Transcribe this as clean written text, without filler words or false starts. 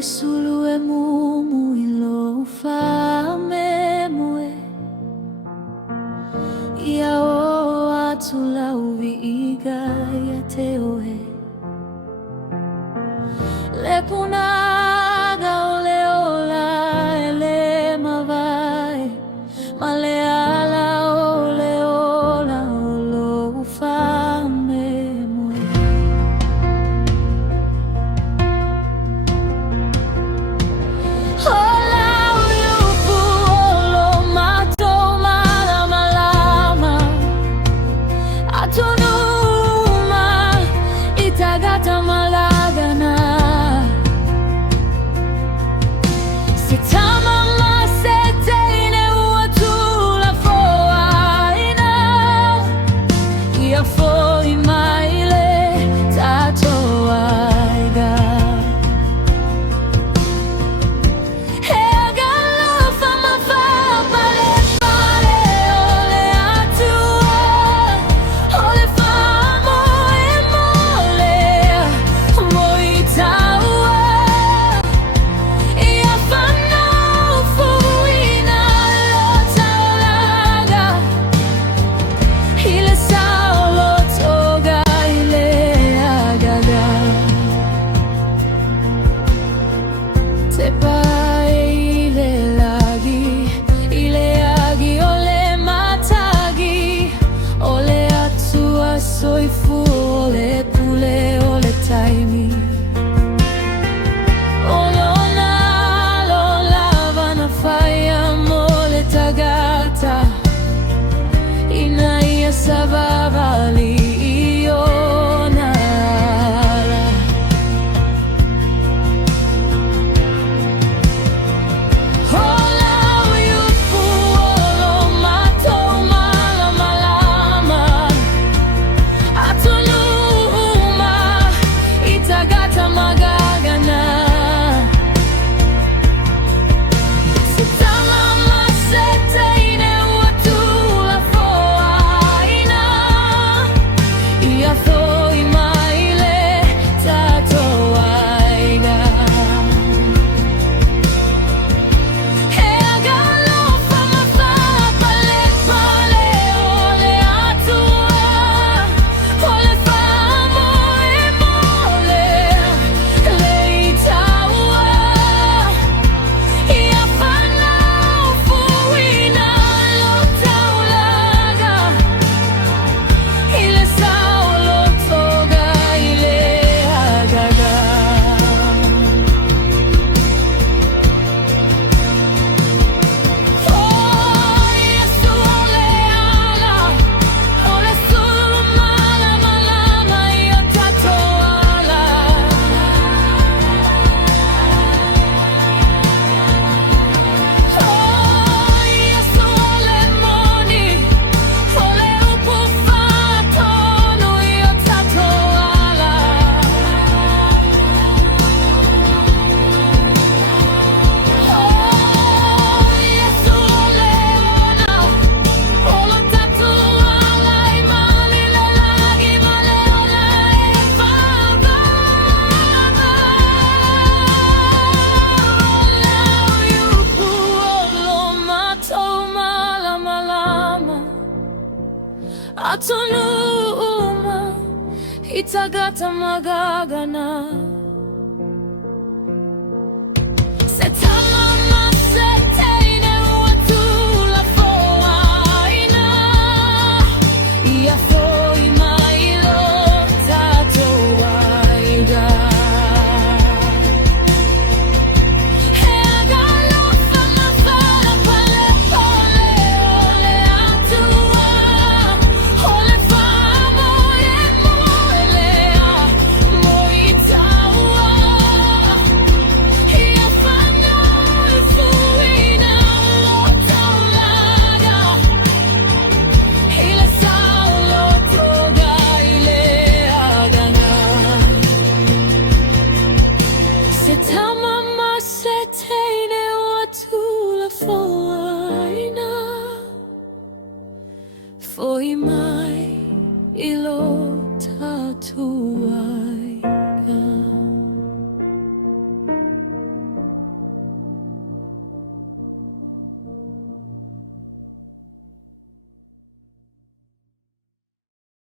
ole sulue mumu ilo ufame mwe ya o atula uviiga ya teoe lepunaga ole ola ele mavae maleala ole ola olo ufame mwe ola uyupu olo mato malama lama atunuma itagata malagana sitama masetene uatula foaina ia foi maile tatoaiga ega fama fa pale pale ole atua ole famo e mole moitaua ia fana fuina lotaulaga ile saulo toga ile agaga tepa ile agi ole matagi ole atua soifu ole pule ole taimi olona lola vana faya mole tagata inaia savavali iona ola uyupu olo mato malama lama atunuma itagata magagana sitama masetene uatula foaina ia foi maile tatoaiga ega fama fa pale pale ole atua ole famo e mole leitaua ia fana fuina lotaulaga ile saulo toga ile agaga Yesu ole ala ole sulu malama lama ia tatoala Yesu ole moni ole upu fatonu ia tatoala Yesu ole ona olo tatuala imali lelagi male ola e fava ola uyupu olo mato malama lama atunuma itagata magagana